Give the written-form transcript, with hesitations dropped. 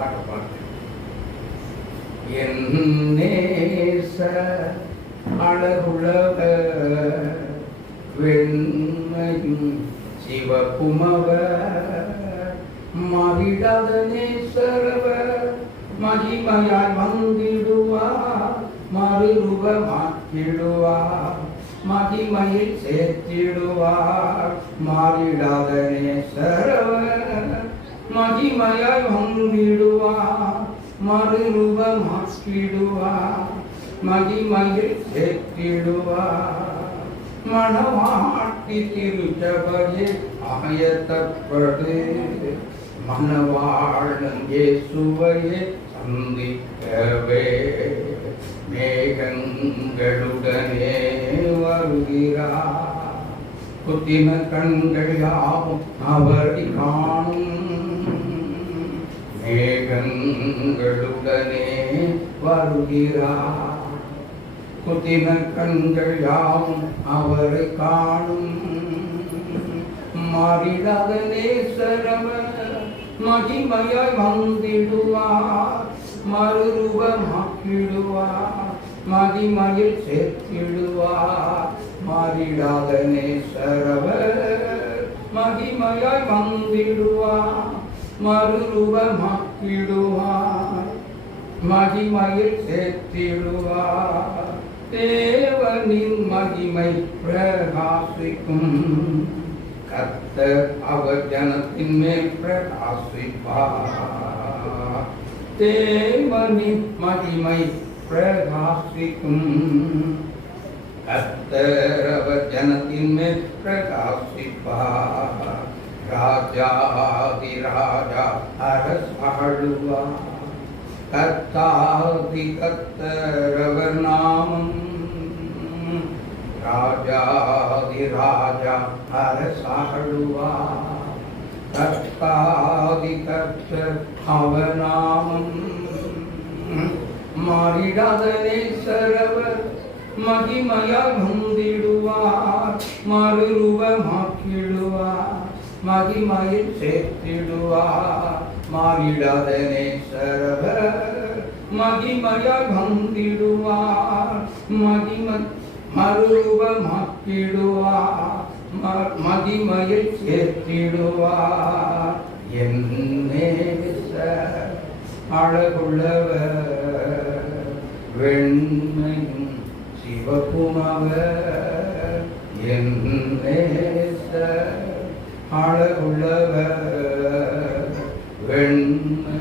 பாட்டை பாட்டு என் நேச அழகுளவ வெண்மையும் சிவப்புமவ மகிழாத நேசரவ மகிமையாய் வந்திடுவார் மறுரூபமாக்கிடுவார் மகிமையில் சேர்த்திடுவார் மாறிடாத நேசரவ மகிமையாய் வந்திடுவார் மறுரூபமாக்கிடுவார் மகிமையில் சேர்த்திடுவார் மணவாட்டி திருச்சபையே ஆயத்தப்படு மணவாளன் இயேசுவையே சந்திக்கவே மேகங்களுடனே வருகிறார் குத்தின கண்கள் யாவும் அவரை காணும் மேகங்களுடனே வருகிறார் குத்தின கண்கள் யாவும் அவரை காணும் மாறிடாத நேசரவர் மகிமையாய் வந்திடுவார் மறுரூபமாக்கிடுவார் மகிமையில் சேர்த்திடுவார் மாறிடாத நேசரவர் மகிமையாய் வந்திடுவார் மறுரூபமாக்கிடுவார் மகிமையில் சேர்த்திடுவார் தேவனின் மகிமை பிரகாசிக்கும் கர்த்தர் அவர் ஜனத்தின் மேல் பிரகாசிப்பார் தேவனின் மகிமை பிரகாசிக்கும் கர்த்தர் அவர் ஜனத்தின் மேல் பிரகாசிப்பார் ராஜாதி ராஜா அரசாளுவார் கர்த்தாதி கர்த்தர் அவர் நாமம் ராஜாதி ராஜா அரசாளுவார் கர்த்தாதி கர்த்தர் அவர் நாமம் மாறிடாத நேசரவர் மகிமையாய் வந்திடுவார் மறுரூபமாக்கிடுவார் மகிமையில் சேர்த்திடுவார் மாறிடாத நேசரவர் மகிமையாய் வந்திடுவார் மகிமை மறுரூபமாக்கிடுவார் மகிமையில் சேர்த்திடுவார் என் நேச அழகுள்ளவர் வெண்மையும் சிவப்புமவர் என் நேச அழகுள்ளவர் வெண்மை